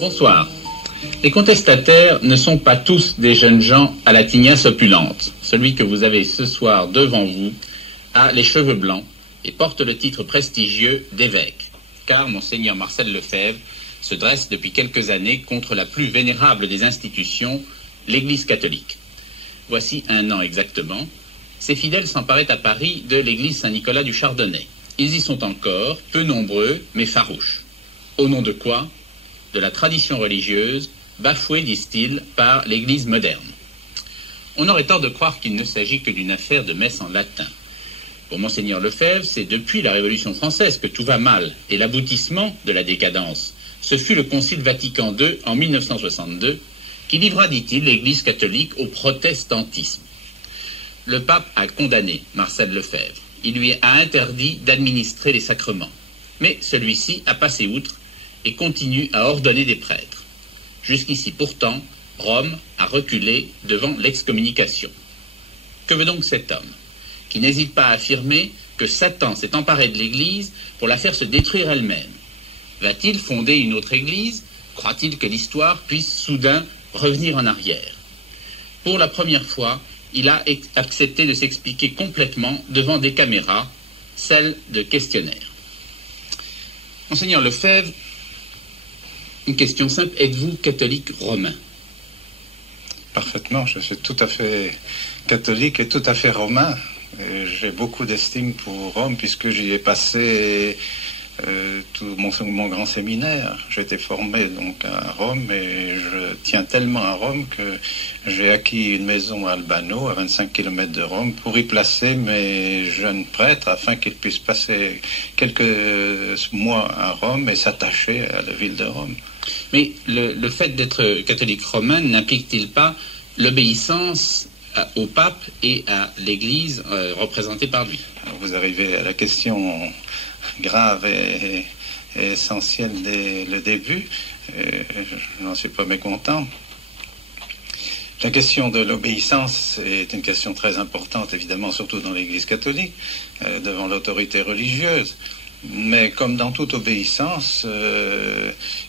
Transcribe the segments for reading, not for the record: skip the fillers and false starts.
Bonsoir. Les contestataires ne sont pas tous des jeunes gens à la tignasse opulente. Celui que vous avez ce soir devant vous a les cheveux blancs et porte le titre prestigieux d'évêque, car Monseigneur Marcel Lefebvre se dresse depuis quelques années contre la plus vénérable des institutions, l'Église catholique. Voici un an exactement, ses fidèles s'emparaient à Paris de l'église Saint-Nicolas du Chardonnay. Ils y sont encore, peu nombreux, mais farouches. Au nom de quoi? De la tradition religieuse, bafouée, disent-ils, par l'église moderne. On aurait tort de croire qu'il ne s'agit que d'une affaire de messe en latin. Pour Monseigneur Lefebvre, c'est depuis la Révolution française que tout va mal, et l'aboutissement de la décadence. Ce fut le Concile Vatican II, en 1962, qui livra, dit-il, l'Église catholique au protestantisme. Le pape a condamné Marcel Lefebvre. Il lui a interdit d'administrer les sacrements. Mais celui-ci a passé outre et continue à ordonner des prêtres. Jusqu'ici, pourtant, Rome a reculé devant l'excommunication. Que veut donc cet homme, qui n'hésite pas à affirmer que Satan s'est emparé de l'Église pour la faire se détruire elle-même? Va-t-il fonder une autre Église? Croit-il que l'histoire puisse soudain revenir en arrière? Pour la première fois, il a accepté de s'expliquer complètement devant des caméras, celles de questionnaires. Monseigneur Lefebvre, une question simple, êtes-vous catholique romain? Parfaitement, je suis tout à fait catholique et tout à fait romain. J'ai beaucoup d'estime pour Rome puisque j'y ai passé tout mon grand séminaire. J'ai été formé donc à Rome et je tiens tellement à Rome que j'ai acquis une maison à Albano, à 25 km de Rome, pour y placer mes jeunes prêtres afin qu'ils puissent passer quelques mois à Rome et s'attacher à la ville de Rome. Mais le fait d'être catholique romain n'implique-t-il pas l'obéissance au pape et à l'Église représentée par lui? Alors vous arrivez à la question grave et essentielle dès le début. Je n'en suis pas mécontent. La question de l'obéissance est une question très importante, évidemment, surtout dans l'Église catholique, devant l'autorité religieuse. Mais comme dans toute obéissance,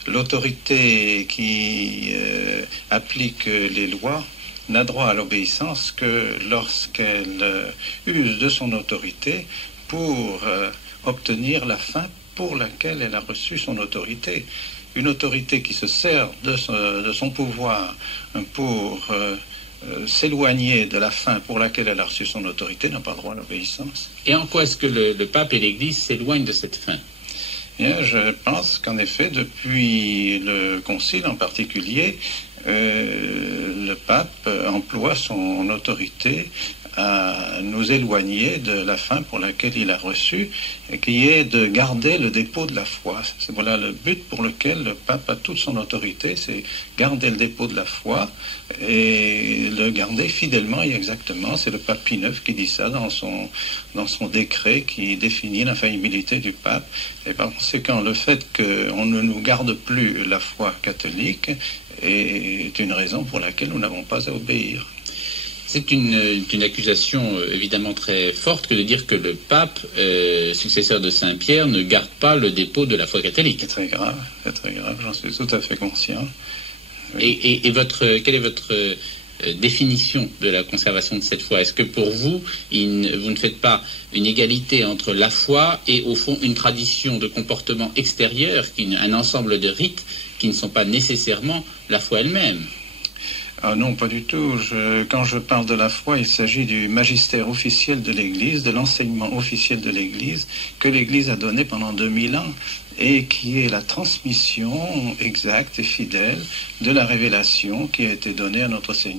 l'autorité qui applique les lois n'a droit à l'obéissance que lorsqu'elle use de son autorité pour obtenir la fin pour laquelle elle a reçu son autorité. Une autorité qui se sert de son pouvoir pour s'éloigner de la fin pour laquelle elle a reçu son autorité n'a pas droit à l'obéissance. Et en quoi est-ce que le pape et l'Église s'éloignent de cette fin? Bien, je pense qu'en effet, depuis le Concile en particulier, le pape emploie son autorité à nous éloigner de la fin pour laquelle il a reçu, et qui est de garder le dépôt de la foi. C'est voilà le but pour lequel le pape a toute son autorité, c'est garder le dépôt de la foi et le garder fidèlement et exactement. C'est le pape Pie IX qui dit ça dans son décret qui définit l'infaillibilité du pape. Et par conséquent, le fait qu'on ne nous garde plus la foi catholique est une raison pour laquelle nous n'avons pas à obéir. C'est une accusation évidemment très forte que de dire que le pape, successeur de Saint-Pierre, ne garde pas le dépôt de la foi catholique. C'est très grave, j'en suis tout à fait conscient. Oui. Et quelle est votre définition de la conservation de cette foi? Est-ce que pour vous, vous ne faites pas une égalité entre la foi et au fond une tradition de comportement extérieur, un ensemble de rites qui ne sont pas nécessairement la foi elle-même? Ah non, pas du tout. Quand je parle de la foi, il s'agit du magistère officiel de l'Église, de l'enseignement officiel de l'Église, que l'Église a donné pendant 2000 ans, et qui est la transmission exacte et fidèle de la révélation qui a été donnée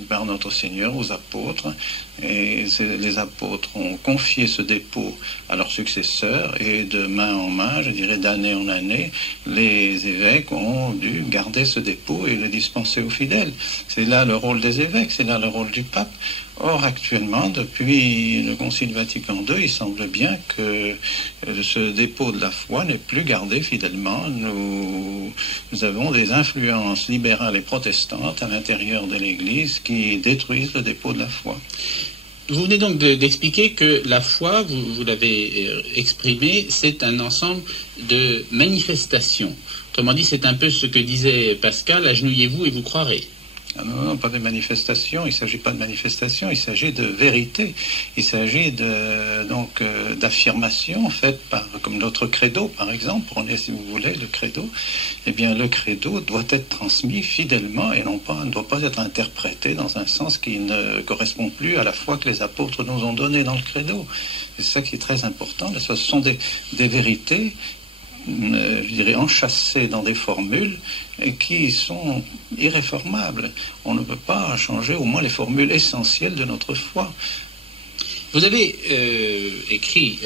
par notre Seigneur aux apôtres. Et les apôtres ont confié ce dépôt à leurs successeurs, et de main en main, je dirais d'année en année, les évêques ont dû garder ce dépôt et le dispenser aux fidèles. C'est là le rôle des évêques, c'est là le rôle du pape. Or, actuellement, depuis le Concile Vatican II, il semble bien que ce dépôt de la foi n'est plus gardé fidèlement. Nous avons des influences libérales et protestantes à l'intérieur de l'Église qui détruisent le dépôt de la foi. Vous venez donc d'expliquer que la foi, vous l'avez exprimé, c'est un ensemble de manifestations. Autrement dit, c'est un peu ce que disait Pascal, agenouillez-vous et vous croirez. Ah non, non, pas de manifestation, il ne s'agit pas de manifestation, il s'agit de vérité. Il s'agit d'affirmations faites comme notre credo, par exemple, prenez si vous voulez le credo. Eh bien, le credo doit être transmis fidèlement et ne doit pas être interprété dans un sens qui ne correspond plus à la foi que les apôtres nous ont donnée dans le credo. C'est ça qui est très important. Ce sont des vérités, je dirais, enchâssées dans des formules qui sont irréformables. On ne peut pas changer au moins les formules essentielles de notre foi. Vous avez écrit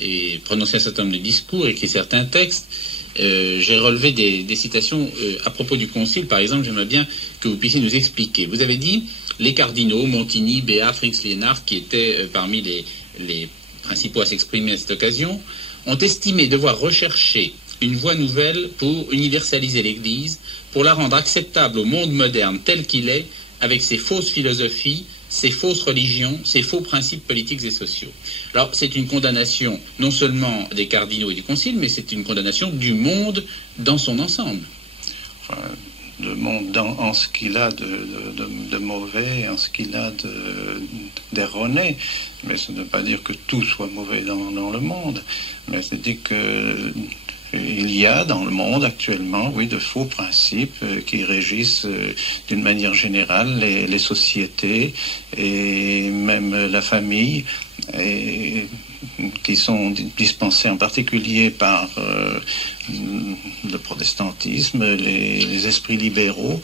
et prononcé un certain nombre de discours, écrit certains textes. J'ai relevé des citations à propos du Concile, par exemple. J'aimerais bien que vous puissiez nous expliquer. Vous avez dit, les cardinaux, Montigny, Béat, Fritz-Lienard, qui étaient parmi les principaux à s'exprimer à cette occasion, ont estimé devoir rechercher une voie nouvelle pour universaliser l'Église, pour la rendre acceptable au monde moderne tel qu'il est, avec ses fausses philosophies, ses fausses religions, ses faux principes politiques et sociaux. Alors, c'est une condamnation non seulement des cardinaux et du Concile, mais c'est une condamnation du monde dans son ensemble. Enfin, le monde en ce qu'il a de mauvais, en ce qu'il a d'erroné. Mais ça ne veut pas dire que tout soit mauvais dans le monde. Mais c'est dire que il y a dans le monde actuellement, oui, de faux principes qui régissent d'une manière générale les sociétés et même la famille, et qui sont dispensés en particulier par le protestantisme, les esprits libéraux,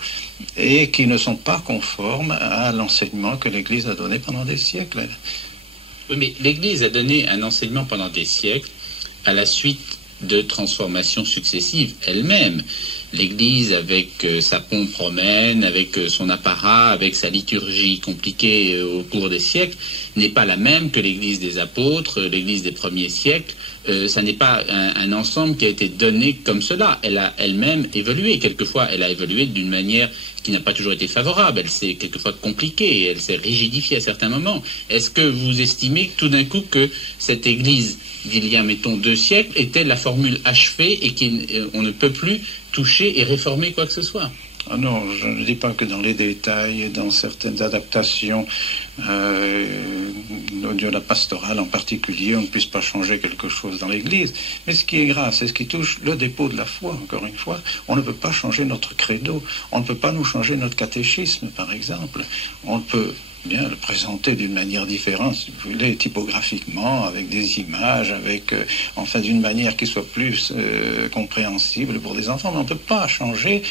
et qui ne sont pas conformes à l'enseignement que l'Église a donné pendant des siècles. Oui, mais l'Église a donné un enseignement pendant des siècles à la suite de transformations successives elle-même. L'Église, avec sa pompe romaine, avec son apparat, avec sa liturgie compliquée au cours des siècles, n'est pas la même que l'Église des apôtres, l'Église des premiers siècles. Ça n'est pas un ensemble qui a été donné comme cela. Elle a elle-même évolué. Quelquefois, elle a évolué d'une manière qui n'a pas toujours été favorable. Elle s'est quelquefois compliquée, elle s'est rigidifiée à certains moments. Est-ce que vous estimez tout d'un coup que cette Église d'il y a, mettons, 2 siècles, était la formule achevée et qu'on ne peut plus toucher et réformer quoi que ce soit? Ah non, je ne dis pas que dans les détails, dans certaines adaptations, de la pastorale en particulier, on ne puisse pas changer quelque chose dans l'Église. Mais ce qui est grave, c'est ce qui touche le dépôt de la foi, encore une fois. On ne peut pas changer notre credo, on ne peut pas nous changer notre catéchisme, par exemple. On peut bien le présenter d'une manière différente, si vous voulez, typographiquement, avec des images, avec, enfin, d'une manière qui soit plus compréhensible pour des enfants. Mais on ne peut pas changer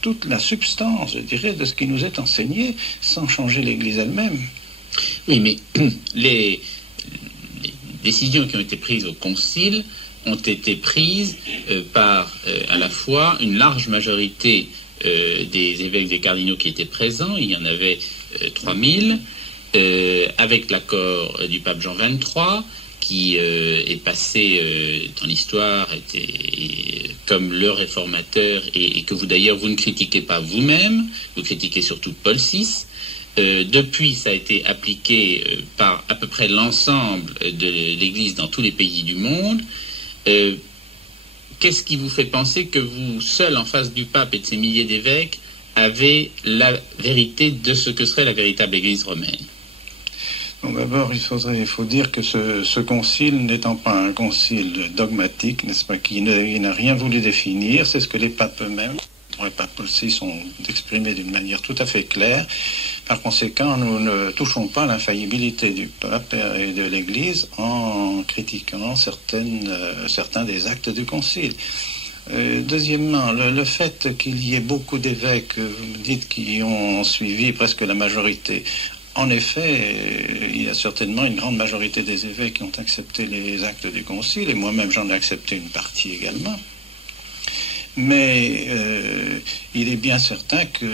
toute la substance, je dirais, de ce qui nous est enseigné, sans changer l'Église elle-même. Oui, mais les décisions qui ont été prises au Concile ont été prises par à la fois une large majorité des évêques, des cardinaux qui étaient présents. Il y en avait 3000, avec l'accord du pape Jean XXIII, qui est passé dans l'histoire comme le réformateur, et que vous d'ailleurs vous ne critiquez pas vous-même, vous critiquez surtout Paul VI. Depuis, ça a été appliqué par à peu près l'ensemble de l'Église dans tous les pays du monde. Qu'est-ce qui vous fait penser que vous, seul en face du pape et de ses milliers d'évêques, avez la vérité de ce que serait la véritable Église romaine? Bon, d'abord, il faut dire que ce concile n'étant pas un concile dogmatique, n'est-ce pas, qui n'a rien voulu définir, c'est ce que les papes eux-mêmes, les papes aussi, sont exprimés d'une manière tout à fait claire. Par conséquent, nous ne touchons pas l'infaillibilité du pape et de l'Église en critiquant certains des actes du concile. Deuxièmement, le fait qu'il y ait beaucoup d'évêques, vous me dites, qui ont suivi presque la majorité. En effet, il y a certainement une grande majorité des évêques qui ont accepté les actes du Concile, et moi-même j'en ai accepté une partie également. Mais il est bien certain que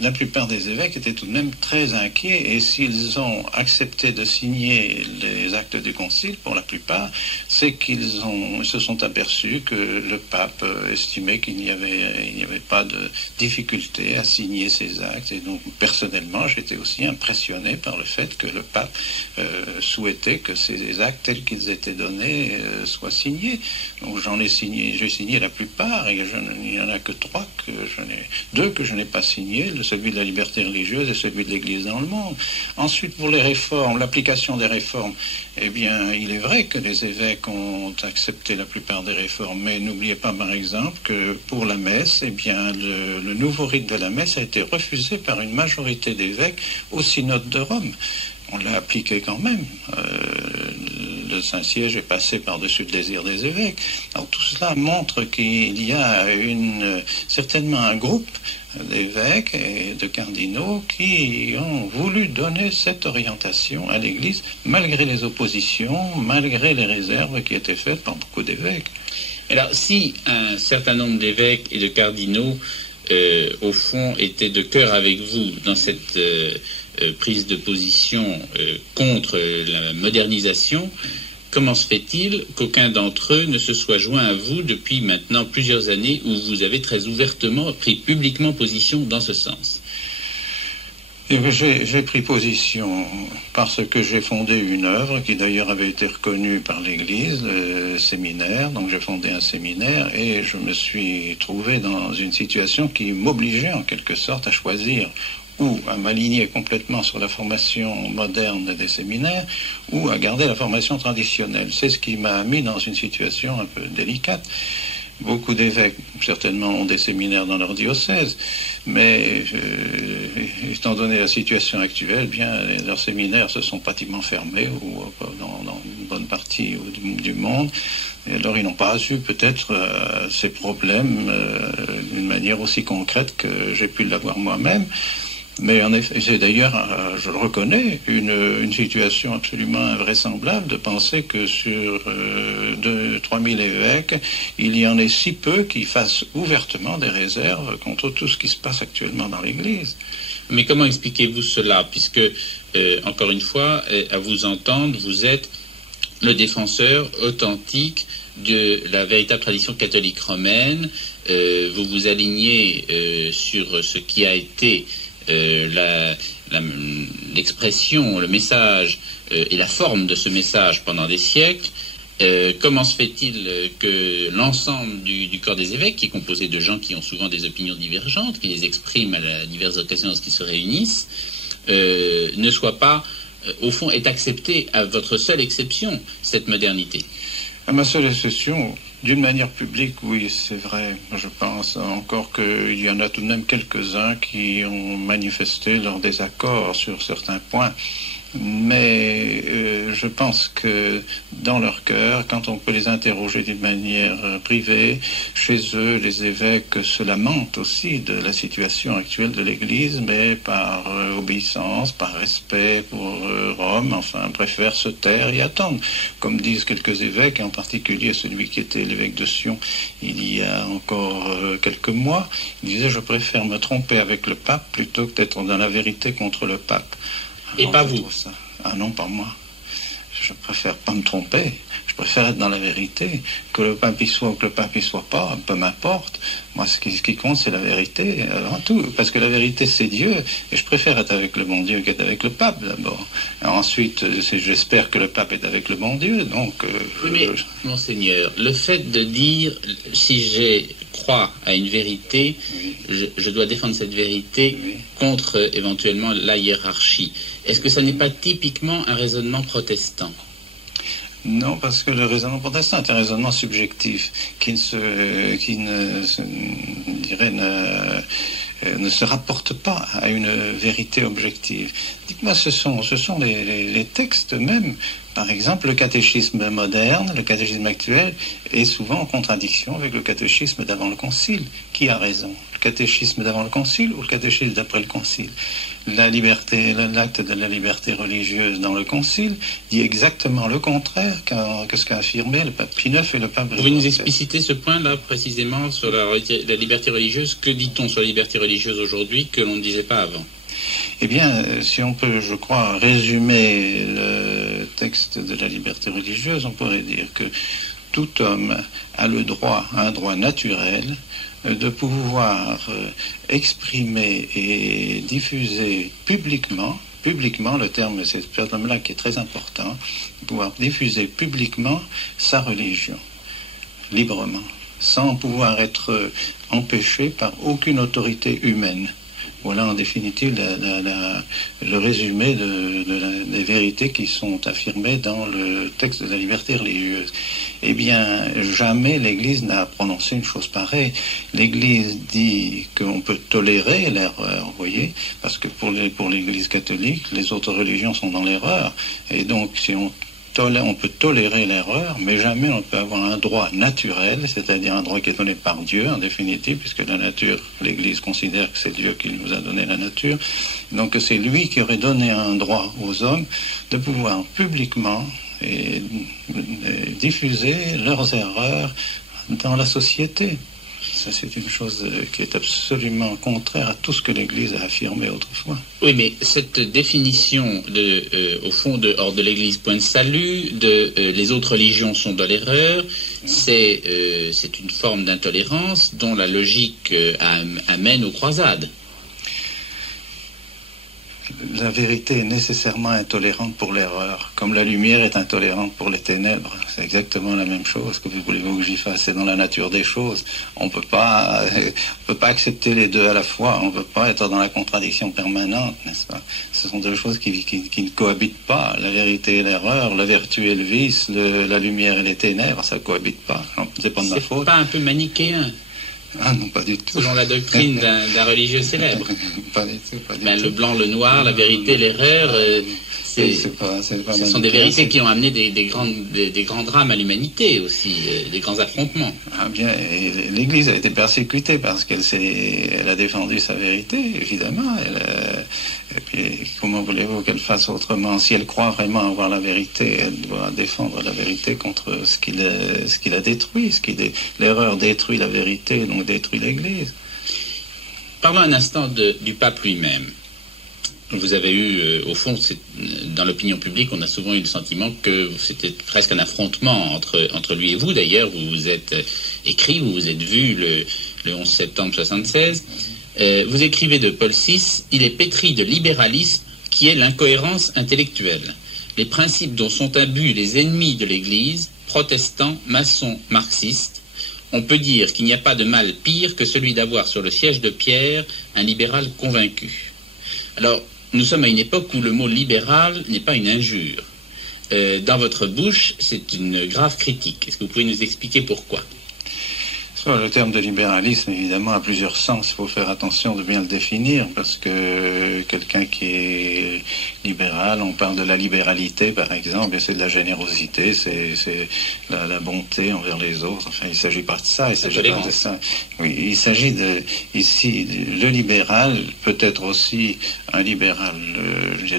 la plupart des évêques étaient tout de même très inquiets, et s'ils ont accepté de signer les actes du concile, pour la plupart, c'est qu'ils se sont aperçus que le pape estimait qu'il n'y avait pas de difficulté à signer ces actes. Et donc, personnellement, j'étais aussi impressionné par le fait que le pape souhaitait que ces actes tels qu'ils étaient donnés soient signés. Donc, j'ai signé la plupart, et il n'y en a que deux que je n'ai pas signés, celui de la liberté religieuse et celui de l'Église dans le monde. Ensuite, pour les réformes, l'application des réformes, eh bien, il est vrai que les évêques ont accepté la plupart des réformes, mais n'oubliez pas, par exemple, que pour la messe, eh bien, le nouveau rite de la messe a été refusé par une majorité d'évêques au synode de Rome. On l'a appliqué quand même. Le Saint-Siège est passé par-dessus le désir des évêques. Alors tout cela montre qu'il y a certainement un groupe d'évêques et de cardinaux qui ont voulu donner cette orientation à l'Église, malgré les oppositions, malgré les réserves qui étaient faites par beaucoup d'évêques. Alors, si un certain nombre d'évêques et de cardinaux, au fond, étaient de cœur avec vous dans cette prise de position contre la modernisation, comment se fait-il qu'aucun d'entre eux ne se soit joint à vous depuis maintenant plusieurs années où vous avez très ouvertement pris publiquement position dans ce sens? J'ai pris position parce que j'ai fondé une œuvre qui d'ailleurs avait été reconnue par l'Église, le séminaire. Donc j'ai fondé un séminaire et je me suis trouvé dans une situation qui m'obligeait en quelque sorte à choisir ou à m'aligner complètement sur la formation moderne des séminaires ou à garder la formation traditionnelle. C'est ce qui m'a mis dans une situation un peu délicate. Beaucoup d'évêques, certainement, ont des séminaires dans leur diocèse, mais étant donné la situation actuelle, bien, leurs séminaires se sont pratiquement fermés ou dans une bonne partie du monde. Et alors, ils n'ont pas su peut-être ces problèmes d'une manière aussi concrète que j'ai pu l'avoir moi-même. Mais en effet, c'est d'ailleurs, je le reconnais, une situation absolument invraisemblable de penser que sur 2-3 000 évêques, il y en ait si peu qui fassent ouvertement des réserves contre tout ce qui se passe actuellement dans l'Église. Mais comment expliquez-vous cela? Puisque, encore une fois, à vous entendre, vous êtes le défenseur authentique de la véritable tradition catholique romaine. Vous vous alignez sur ce qui a été l'expression, le message et la forme de ce message pendant des siècles. Comment se fait-il que l'ensemble du corps des évêques, qui est composé de gens qui ont souvent des opinions divergentes, qui les expriment à diverses occasions lorsqu'ils se réunissent, ne soit pas, au fond, est accepté à votre seule exception, cette modernité? À ma seule exception, d'une manière publique, oui, c'est vrai. Je pense encore qu'il y en a tout de même quelques-uns qui ont manifesté leur désaccord sur certains points. Mais je pense que dans leur cœur, quand on peut les interroger d'une manière privée, chez eux, les évêques se lamentent aussi de la situation actuelle de l'Église, mais par obéissance, par respect pour Rome, enfin, préfèrent se taire et attendre. Comme disent quelques évêques, en particulier celui qui était l'évêque de Sion il y a encore quelques mois, il disait « Je préfère me tromper avec le pape plutôt que d'être dans la vérité contre le pape ». Et pas vous? Ah non, pas moi. Je préfère pas me tromper. Je préfère être dans la vérité. Que le pape y soit ou que le pape y soit pas, peu m'importe. Moi, ce qui compte, c'est la vérité, avant tout. Parce que la vérité, c'est Dieu. Et je préfère être avec le bon Dieu qu'être avec le pape, d'abord. Ensuite, j'espère que le pape est avec le bon Dieu. Donc, oui, mais, Monseigneur, le fait de dire, si je crois à une vérité, oui, je dois défendre cette vérité, oui, contre éventuellement la hiérarchie. Est-ce que ça n'est pas typiquement un raisonnement protestant? Non, parce que le raisonnement protestant est un raisonnement subjectif qui ne se rapporte pas à une vérité objective. Dites-moi, ce sont les textes même Par exemple, le catéchisme moderne, le catéchisme actuel, est souvent en contradiction avec le catéchisme d'avant le Concile. Qui a raison? Le catéchisme d'avant le Concile ou le catéchisme d'après le Concile? La liberté, l'acte de la liberté religieuse dans le Concile dit exactement le contraire que ce qu'a affirmé le pape Pie IX et le pape. Vous nous expliciter ce point-là précisément sur la liberté religieuse? Que dit-on sur la liberté religieuse aujourd'hui que l'on ne disait pas avant? Eh bien, si on peut, je crois, résumer le texte de la liberté religieuse, on pourrait dire que tout homme a le droit, un droit naturel, de pouvoir exprimer et diffuser publiquement, le terme, c'est ce terme-là qui est très important, de pouvoir diffuser publiquement sa religion, librement, sans pouvoir être empêché par aucune autorité humaine. Voilà en définitive le résumé des vérités qui sont affirmées dans le texte de la liberté religieuse. Eh bien, jamais l'Église n'a prononcé une chose pareille. L'Église dit qu'on peut tolérer l'erreur, vous voyez, parce que pour l'Église catholique, les autres religions sont dans l'erreur. Et donc, si on peut tolérer l'erreur, mais jamais on peut avoir un droit naturel, c'est-à-dire un droit qui est donné par Dieu, en définitive, puisque la nature, l'Église considère que c'est Dieu qui nous a donné la nature. Donc c'est lui qui aurait donné un droit aux hommes de pouvoir publiquement diffuser leurs erreurs dans la société. Ça, c'est une chose qui est absolument contraire à tout ce que l'Église a affirmé autrefois. Oui, mais cette définition, au fond, hors de l'Église, point de salut, les autres religions sont dans l'erreur, c'est une forme d'intolérance dont la logique amène aux croisades. La vérité est nécessairement intolérante pour l'erreur, comme la lumière est intolérante pour les ténèbres. C'est exactement la même chose. Que voulez-vous que j'y fasse? C'est dans la nature des choses. On peut pas accepter les deux à la fois. On ne peut pas être dans la contradiction permanente, n'est-ce pas? Ce sont deux choses qui ne cohabitent pas. La vérité et l'erreur, la vertu et le vice, la lumière et les ténèbres, ça ne cohabite pas. C'est pas de ma faute. C'est pas un peu manichéen? Ah non, pas du tout. Selon la doctrine d'un religieux célèbre. Pas du tout. Le blanc, le noir, la vérité, l'erreur, ce sont des vérités qui ont amené des grands drames à l'humanité aussi, des grands affrontements. Ah bien, l'Église a été persécutée parce qu'elle a défendu sa vérité, évidemment. Et puis, comment voulez-vous qu'elle fasse autrement? Si elle croit vraiment avoir la vérité, elle doit défendre la vérité contre ce qui la détruit. L'erreur détruit la vérité, donc détruit l'Église. Parlons un instant du pape lui-même. Vous avez eu, au fond, dans l'opinion publique, on a souvent eu le sentiment que c'était presque un affrontement entre lui et vous. D'ailleurs, vous vous êtes écrit, vous vous êtes vu le 11 septembre 1976. Vous écrivez de Paul VI, il est pétri de libéralisme qui est l'incohérence intellectuelle. Les principes dont sont imbus les ennemis de l'Église, protestants, maçons, marxistes, on peut dire qu'il n'y a pas de mal pire que celui d'avoir sur le siège de Pierre un libéral convaincu. Alors, nous sommes à une époque où le mot libéral n'est pas une injure. Dans votre bouche, c'est une grave critique. Est-ce que vous pouvez nous expliquer pourquoi? Le terme de libéralisme, évidemment, a plusieurs sens. Il faut faire attention de bien le définir, parce que quelqu'un qui est libéral, on parle de la libéralité, par exemple, et c'est de la générosité, c'est la bonté envers les autres. Enfin, il ne s'agit pas de ça, il s'agit pas de ça. Oui, il s'agit ici, le libéral peut être aussi un libéral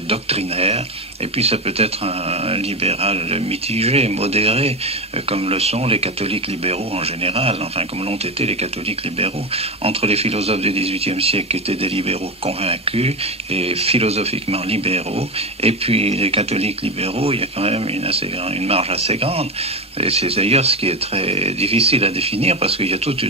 doctrinaire, et puis ça peut être un libéral mitigé, modéré, comme le sont les catholiques libéraux en général, enfin comme l'ont été les catholiques libéraux. Entre les philosophes du XVIIIe siècle qui étaient des libéraux convaincus et philosophiquement libéraux, et puis les catholiques libéraux, il y a quand même une marge assez grande. Et c'est d'ailleurs ce qui est très difficile à définir, parce qu'il y a toute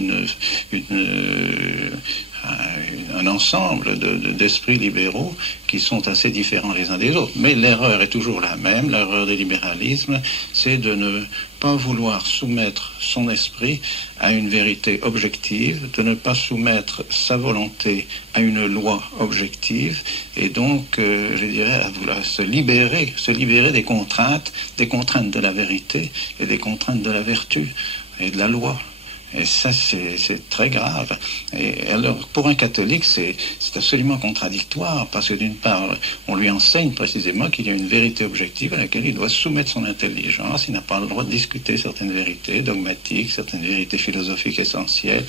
un ensemble d'esprits libéraux qui sont assez différents les uns des autres. Mais l'erreur est toujours la même. L'erreur du libéralisme, c'est de ne pas vouloir soumettre son esprit à une vérité objective, de ne pas soumettre sa volonté à une loi objective, et donc, je dirais, à vouloir se libérer des contraintes de la vérité et des contraintes de la vertu et de la loi. Et ça, c'est très grave. Et alors, pour un catholique, c'est absolument contradictoire, parce que d'une part, on lui enseigne précisément qu'il y a une vérité objective à laquelle il doit soumettre son intelligence. Il n'a pas le droit de discuter certaines vérités dogmatiques, certaines vérités philosophiques essentielles.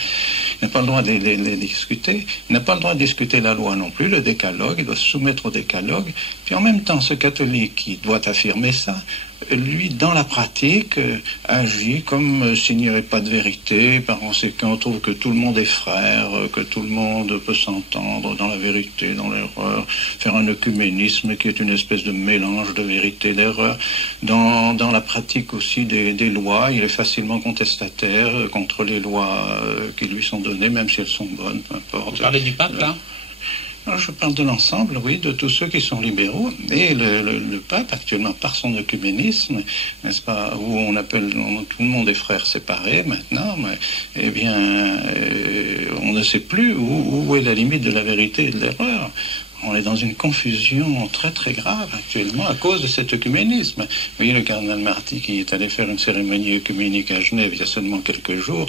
Il n'a pas le droit de les discuter. Il n'a pas le droit de discuter la loi non plus, le décalogue. Il doit se soumettre au décalogue. Puis en même temps, ce catholique qui doit affirmer ça, lui, dans la pratique, agit comme s'il n'y avait pas de vérité. Par conséquent, on trouve que tout le monde est frère, que tout le monde peut s'entendre dans la vérité, dans l'erreur, faire un œcuménisme qui est une espèce de mélange de vérité et d'erreur. Dans la pratique aussi des lois, il est facilement contestataire contre les lois qui lui sont données, même si elles sont bonnes, peu importe. Vous parlez du pape, là ? Alors, je parle de l'ensemble, oui, de tous ceux qui sont libéraux. Et le pape, actuellement, par son œcuménisme, n'est-ce pas, où on appelle tout le monde est frères séparés maintenant, mais, eh bien, on ne sait plus où est la limite de la vérité et de l'erreur. On est dans une confusion très très grave actuellement à cause de cet œcuménisme. Vous voyez le cardinal Marty qui est allé faire une cérémonie œcuménique à Genève il y a seulement quelques jours.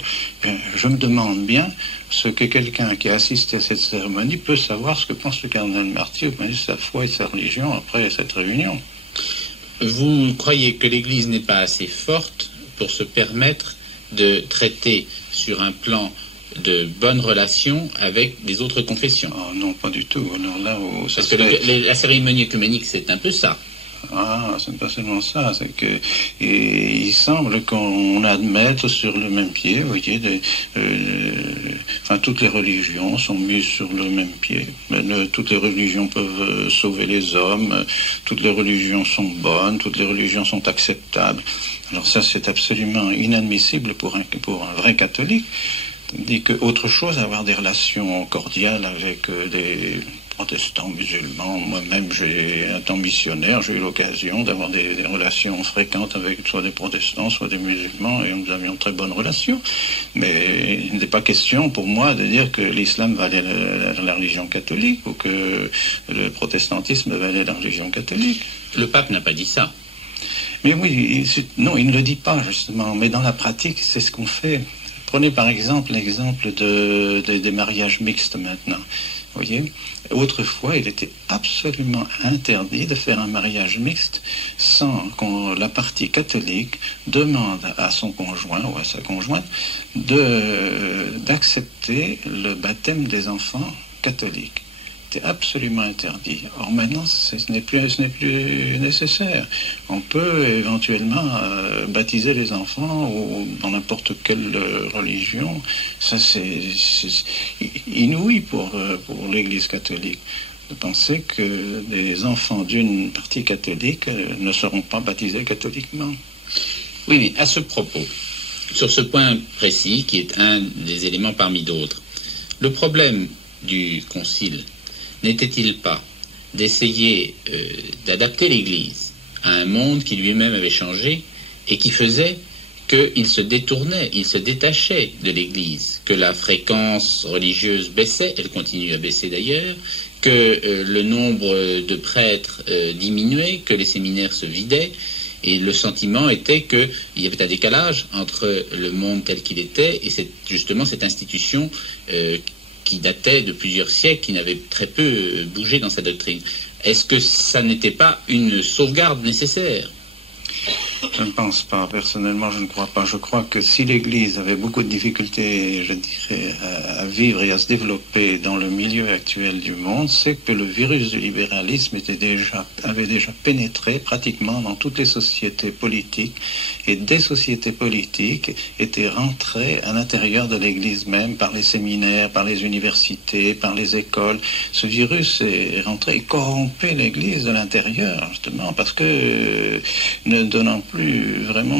Je me demande bien ce que quelqu'un qui a assisté à cette cérémonie peut savoir ce que pense le cardinal Marty au point de vue de sa foi et de sa religion après cette réunion. Vous croyez que l'Église n'est pas assez forte pour se permettre de traiter sur un plan de bonnes relations avec les autres confessions? Oh, non, pas du tout. Alors là, parce que la cérémonie œcuménique, c'est un peu ça. Ah, c'est pas seulement ça, c'est que il semble qu'on admette sur le même pied, vous voyez, toutes les religions sont mises sur le même pied. Toutes les religions peuvent sauver les hommes, toutes les religions sont bonnes, toutes les religions sont acceptables. Alors ça, c'est absolument inadmissible pour un vrai catholique. Dit que autre chose, avoir des relations cordiales avec des protestants musulmans. Moi-même, j'ai un temps missionnaire, j'ai eu l'occasion d'avoir des relations fréquentes avec soit des protestants, soit des musulmans, et nous avions de très bonnes relations. Mais il n'est pas question pour moi de dire que l'islam valait la religion catholique, ou que le protestantisme valait la religion catholique. Le pape n'a pas dit ça. Mais oui, non, il ne le dit pas, justement. Mais dans la pratique, c'est ce qu'on fait. Prenez par exemple l'exemple des mariages mixtes maintenant. Vous voyez, autrefois, il était absolument interdit de faire un mariage mixte sans que la partie catholique demande à son conjoint ou à sa conjointe d'accepter le baptême des enfants catholiques. C'était absolument interdit. Or maintenant, ce n'est plus nécessaire. On peut éventuellement baptiser les enfants ou dans n'importe quelle religion. Ça, c'est inouï pour l'Église catholique de penser que les enfants d'une partie catholique ne seront pas baptisés catholiquement. Oui, mais à ce propos, sur ce point précis, qui est un des éléments parmi d'autres, le problème du concile n'était-il pas d'essayer d'adapter l'Église à un monde qui lui-même avait changé et qui faisait qu'il se détournait, il se détachait de l'Église, que la fréquence religieuse baissait, elle continue à baisser d'ailleurs, que le nombre de prêtres diminuait, que les séminaires se vidaient, et le sentiment était qu'il y avait un décalage entre le monde tel qu'il était et justement cette institution qui datait de plusieurs siècles, qui n'avait très peu bougé dans sa doctrine. Est-ce que ça n'était pas une sauvegarde nécessaire ? Je ne pense pas, personnellement, je ne crois pas. Je crois que si l'Église avait beaucoup de difficultés, je dirais, à vivre et à se développer dans le milieu actuel du monde, c'est que le virus du libéralisme avait déjà pénétré pratiquement dans toutes les sociétés politiques, et des sociétés politiques étaient rentrées à l'intérieur de l'Église même, par les séminaires, par les universités, par les écoles. Ce virus est rentré et corrompé l'Église de l'intérieur, justement, parce que ne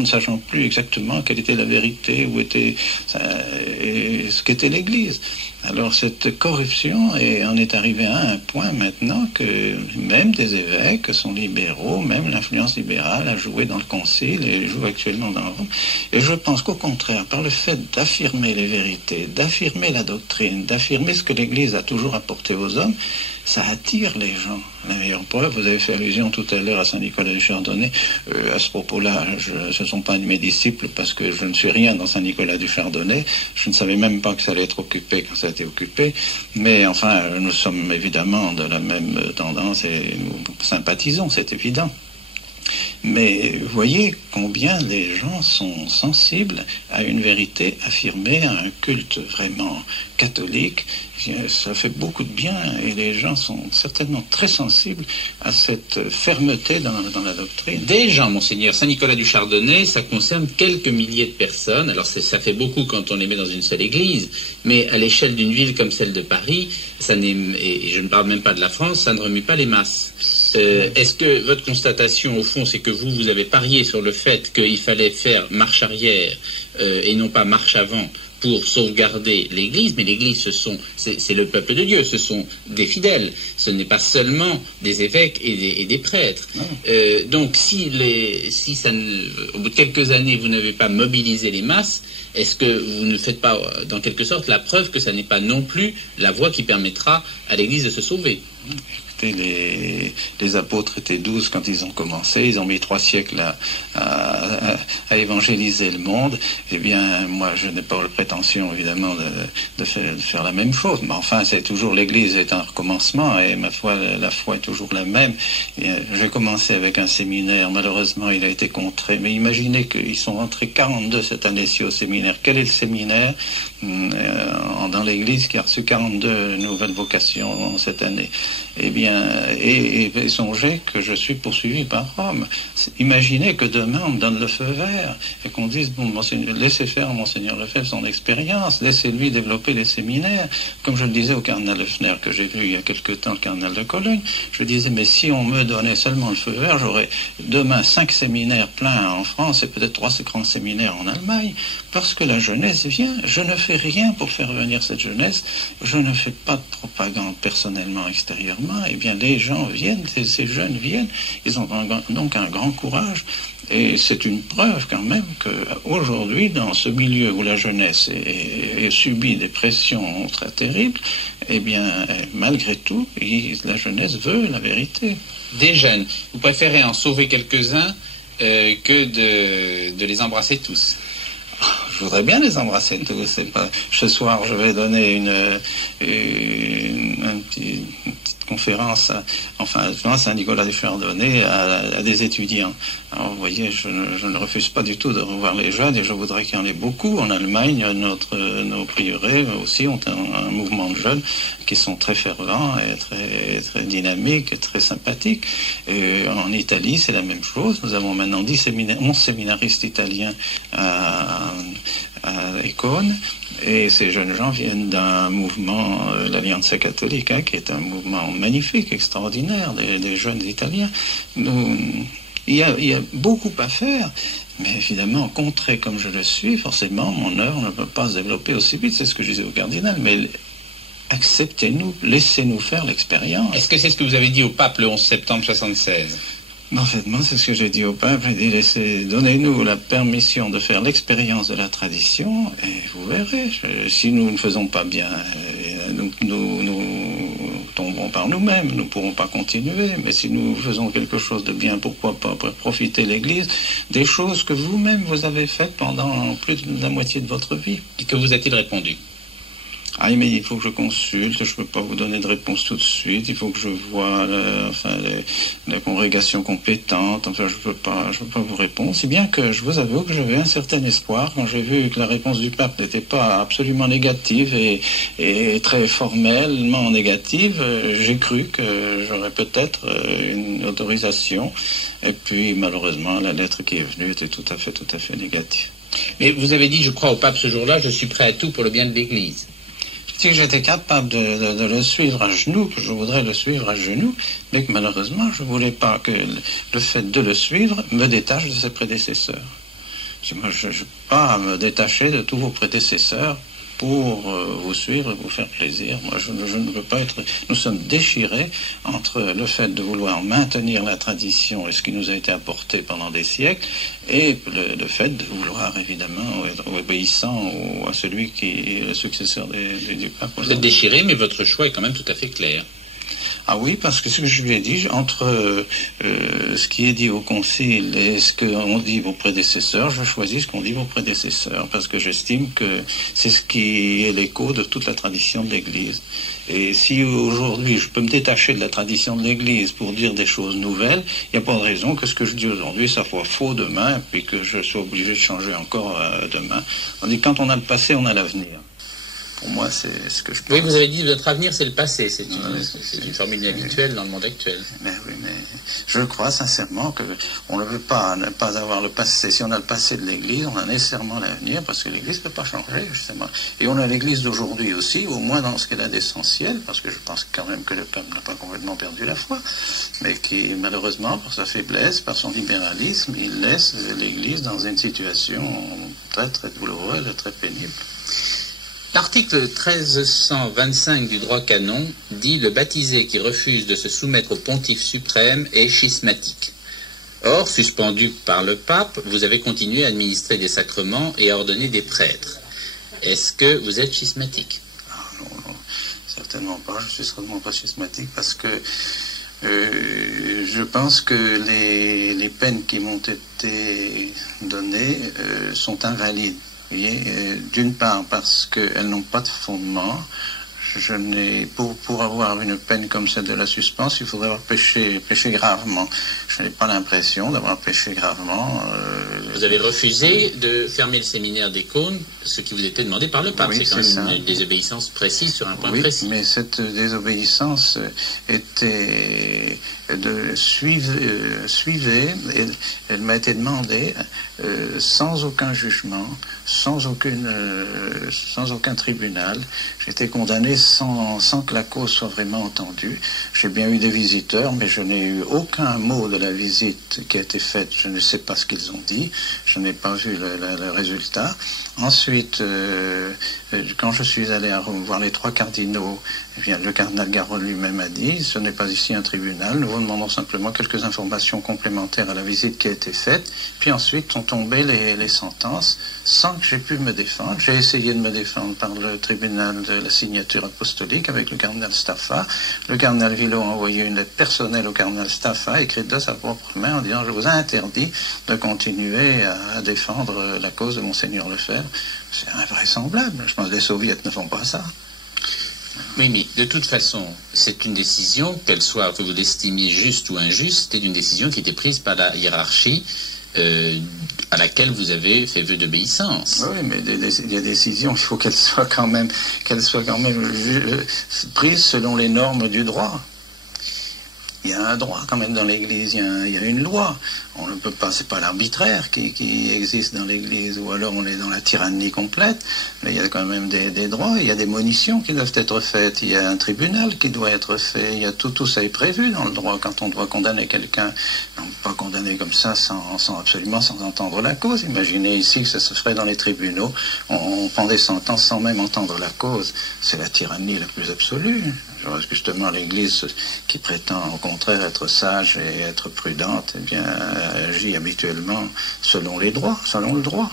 sachant plus exactement quelle était la vérité, où était ce qu'était l'Église. Alors cette corruption en est arrivée à un point maintenant que même des évêques sont libéraux, même l'influence libérale a joué dans le concile et joue actuellement dans Rome. Et je pense qu'au contraire, par le fait d'affirmer les vérités, d'affirmer la doctrine, d'affirmer ce que l'Église a toujours apporté aux hommes, ça attire les gens. La meilleure preuve, vous avez fait allusion tout à l'heure à Saint Nicolas du Chardonnay. À ce propos-là, ce ne sont pas de mes disciples parce que je ne suis rien dans Saint Nicolas du Chardonnay. Je ne savais même pas que ça allait être occupé quand ça a été occupé. Mais enfin, nous sommes évidemment de la même tendance et nous sympathisons, c'est évident. Mais voyez combien les gens sont sensibles à une vérité affirmée, à un culte vraiment catholique. Ça fait beaucoup de bien et les gens sont certainement très sensibles à cette fermeté dans la doctrine. Des gens, monseigneur, Saint-Nicolas du Chardonnay, ça concerne quelques milliers de personnes. Alors ça fait beaucoup quand on les met dans une seule église, mais à l'échelle d'une ville comme celle de Paris, et je ne parle même pas de la France, ça ne remue pas les masses. Est-ce que votre constatation, au fond, c'est que vous avez parié sur le fait qu'il fallait faire marche arrière et non pas marche avant pour sauvegarder l'Église, mais l'Église, c'est le peuple de Dieu, ce sont des fidèles, ce n'est pas seulement des évêques et des prêtres. Donc, si au bout de quelques années, vous n'avez pas mobilisé les masses, est-ce que vous ne faites pas, dans quelque sorte, la preuve que ça n'est pas non plus la voie qui permettra à l'Église de se sauver? Les apôtres étaient 12 quand ils ont commencé, ils ont mis 3 siècles à évangéliser le monde. Eh bien, moi, je n'ai pas la prétention, évidemment, de faire la même chose. Mais enfin, c'est toujours l'Église est un recommencement, et ma foi, la foi est toujours la même. J'ai commencé avec un séminaire, malheureusement, il a été contré. Mais imaginez qu'ils sont rentrés 42 cette année-ci au séminaire. Quel est le séminaire dans l'Église qui a reçu 42 nouvelles vocations cette année? Eh bien, et songez que je suis poursuivi par Rome. Imaginez que demain on me donne le feu vert et qu'on dise, bon, laissez faire Monseigneur Lefebvre son expérience, laissez-lui développer les séminaires. Comme je le disais au cardinal Lefebvre, que j'ai vu il y a quelque temps, le cardinal de Cologne, je disais, mais si on me donnait seulement le feu vert, j'aurais demain 5 séminaires pleins en France et peut-être 3 grands séminaires en Allemagne, parce que la jeunesse vient. Je ne fais rien pour faire venir cette jeunesse, je ne fais pas de propagande personnellement, extérieurement. Eh bien, les gens viennent, ces jeunes viennent, ils ont donc un grand courage, et c'est une preuve quand même qu'aujourd'hui, dans ce milieu où la jeunesse subit des pressions très terribles, eh bien, malgré tout, la jeunesse veut la vérité. Des jeunes, vous préférez en sauver quelques-uns que de les embrasser tous? Je voudrais bien les embrasser tous. C'est pas... Ce soir, je vais donner une petite conférence, à Saint-Nicolas du Chardonnay à des étudiants. Alors, vous voyez, je ne refuse pas du tout de revoir les jeunes, et je voudrais qu'il y en ait beaucoup. En Allemagne, nos prieurés aussi ont un mouvement de jeunes qui sont très fervents et très, très dynamiques et très sympathiques. Et en Italie, c'est la même chose. Nous avons maintenant 11 séminaristes italiens à Écône, et ces jeunes gens viennent d'un mouvement, l'Alliance catholique, qui est un mouvement magnifique, extraordinaire, des jeunes italiens. Il y a beaucoup à faire, mais évidemment, contré comme je le suis, forcément, mon œuvre ne peut pas se développer aussi vite. C'est ce que je disais au cardinal, mais acceptez-nous, laissez-nous faire l'expérience. Est-ce que c'est ce que vous avez dit au pape le 11 septembre 1976 ? Parfaitement, c'est ce que j'ai dit au pape. J'ai dit, donnez-nous la permission de faire l'expérience de la tradition, et vous verrez. Si nous ne faisons pas bien, nous tomberons par nous-mêmes, nous ne pourrons pas continuer. Mais si nous faisons quelque chose de bien, pourquoi pas profiter de l'Église, des choses que vous-même vous avez faites pendant plus de la moitié de votre vie. Et que vous a-t-il répondu ? Ah, mais il faut que je consulte, je ne peux pas vous donner de réponse tout de suite, il faut que je voie la congrégation compétente, enfin je peux pas vous répondre. Si bien que je vous avoue que j'avais un certain espoir quand j'ai vu que la réponse du pape n'était pas absolument négative et très formellement négative, j'ai cru que j'aurais peut-être une autorisation, et puis malheureusement la lettre qui est venue était tout à fait négative. Mais vous avez dit, je crois au pape ce jour-là, je suis prêt à tout pour le bien de l'Église. Si j'étais capable de le suivre à genoux, que je voudrais le suivre à genoux, mais que malheureusement, je ne voulais pas que le fait de le suivre me détache de ses prédécesseurs. Moi, je ne peux pas me détacher de tous vos prédécesseurs. pour vous suivre et vous faire plaisir. Moi, je ne veux pas être... Nous sommes déchirés entre le fait de vouloir maintenir la tradition et ce qui nous a été apporté pendant des siècles, et le fait de vouloir, évidemment, être obéissant à celui qui est le successeur du pape. Vous êtes déchiré, mais votre choix est quand même tout à fait clair. Ah oui, parce que ce que je lui ai dit, entre ce qui est dit au concile et ce qu'ont dit vos prédécesseurs, je choisis ce qu'ont dit vos prédécesseurs, parce que j'estime que c'est ce qui est l'écho de toute la tradition de l'Église. Et si aujourd'hui je peux me détacher de la tradition de l'Église pour dire des choses nouvelles, il n'y a pas de raison que ce que je dis aujourd'hui, ça soit faux demain, puis que je sois obligé de changer encore demain. On dit que quand on a le passé, on a l'avenir. Pour moi, c'est ce que je pense. Oui, vous avez dit votre avenir, c'est le passé. C'est une formule habituelle dans le monde actuel. Mais oui, mais je crois sincèrement qu'on ne veut pas ne pas avoir le passé. Si on a le passé de l'Église, on a nécessairement l'avenir, parce que l'Église ne peut pas changer, justement. Et on a l'Église d'aujourd'hui aussi, au moins dans ce qu'elle a d'essentiel, parce que je pense quand même que le peuple n'a pas complètement perdu la foi, mais qui, malheureusement, par sa faiblesse, par son libéralisme, il laisse l'Église dans une situation très, très douloureuse et très pénible. L'article 1325 du droit canon dit « Le baptisé qui refuse de se soumettre au pontife suprême est schismatique ». Or, suspendu par le pape, vous avez continué à administrer des sacrements et à ordonner des prêtres. Est-ce que vous êtes schismatique? Non, certainement pas. Je suis certainement pas schismatique parce que je pense que les peines qui m'ont été données sont invalides. D'une part parce qu'elles n'ont pas de fondement. Pour avoir une peine comme celle de la suspense, il faudrait avoir péché gravement. Je n'ai pas l'impression d'avoir péché gravement. Vous avez refusé de fermer le séminaire des Cônes, ce qui vous était demandé par le pape. Oui, c'est quand même une désobéissance précise sur un point précis. Oui, mais cette désobéissance était suivez, elle m'a été demandée sans aucun jugement, sans aucun tribunal. J'ai été condamné sans que la cause soit vraiment entendue. J'ai bien eu des visiteurs, mais je n'ai eu aucun mot de la visite qui a été faite. Je ne sais pas ce qu'ils ont dit. Je n'ai pas vu le résultat. Ensuite, quand je suis allé voir les 3 cardinaux, eh bien, le cardinal Garol lui-même a dit, ce n'est pas ici un tribunal, nous vous demandons simplement quelques informations complémentaires à la visite qui a été faite, puis ensuite sont tombées les sentences sans que j'ai pu me défendre. J'ai essayé de me défendre par le tribunal de la signature apostolique avec le cardinal Staffa. Le cardinal Villot a envoyé une lettre personnelle au cardinal Staffa, écrite de sa propre main, en disant « Je vous interdis de continuer à défendre la cause de Monseigneur Lefebvre ». C'est invraisemblable. Je pense que les soviets ne font pas ça. Oui, mais de toute façon, c'est une décision, qu'elle soit, que vous l'estimiez juste ou injuste, c'est une décision qui était prise par la hiérarchie à laquelle vous avez fait vœu d'obéissance. Oui, mais il y a des décisions, il faut qu'elles soient quand même prises selon les normes du droit. Il y a un droit quand même dans l'Église, il y a une loi. On ne peut pas, c'est pas l'arbitraire qui existe dans l'Église, ou alors on est dans la tyrannie complète, mais il y a quand même des droits, il y a des monitions qui doivent être faites, il y a un tribunal qui doit être fait, il y a tout ça est prévu dans le droit. Quand on doit condamner quelqu'un, on ne peut pas condamner comme ça absolument sans entendre la cause. Imaginez ici que ça se ferait dans les tribunaux, on prend des sentences sans même entendre la cause. C'est la tyrannie la plus absolue. Justement, l'Église qui prétend au contraire être sage et être prudente, eh bien, agit habituellement selon les droits, selon le droit.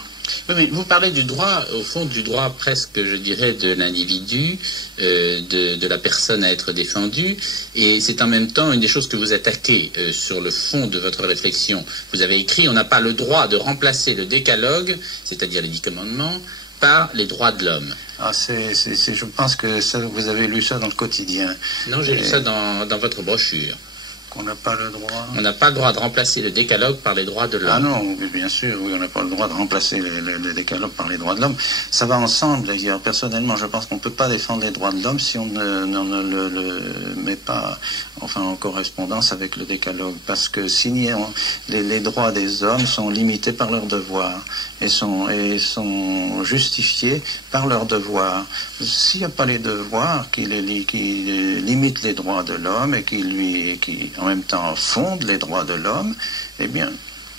Oui, mais vous parlez du droit, au fond, du droit presque, je dirais, de l'individu, de la personne à être défendue, et c'est en même temps une des choses que vous attaquez sur le fond de votre réflexion. Vous avez écrit « On n'a pas le droit de remplacer le décalogue, c'est-à-dire les 10 commandements, par les droits de l'homme ». Ah, je pense que ça, vous avez lu ça dans le quotidien. Non, j'ai lu ça dans votre brochure. Qu'on n'a pas le droit... On n'a pas le droit de remplacer le décalogue par les droits de l'homme. Ah non, bien sûr, oui, on n'a pas le droit de remplacer le décalogue par les droits de l'homme. Ça va ensemble, d'ailleurs. Personnellement, je pense qu'on ne peut pas défendre les droits de l'homme si on ne le met pas en correspondance avec le décalogue. Parce que les droits des hommes sont limités par leurs devoirs et sont justifiés par leurs devoirs. S'il n'y a pas les devoirs qui limitent les droits de l'homme et qui en même temps fondent les droits de l'homme, eh bien,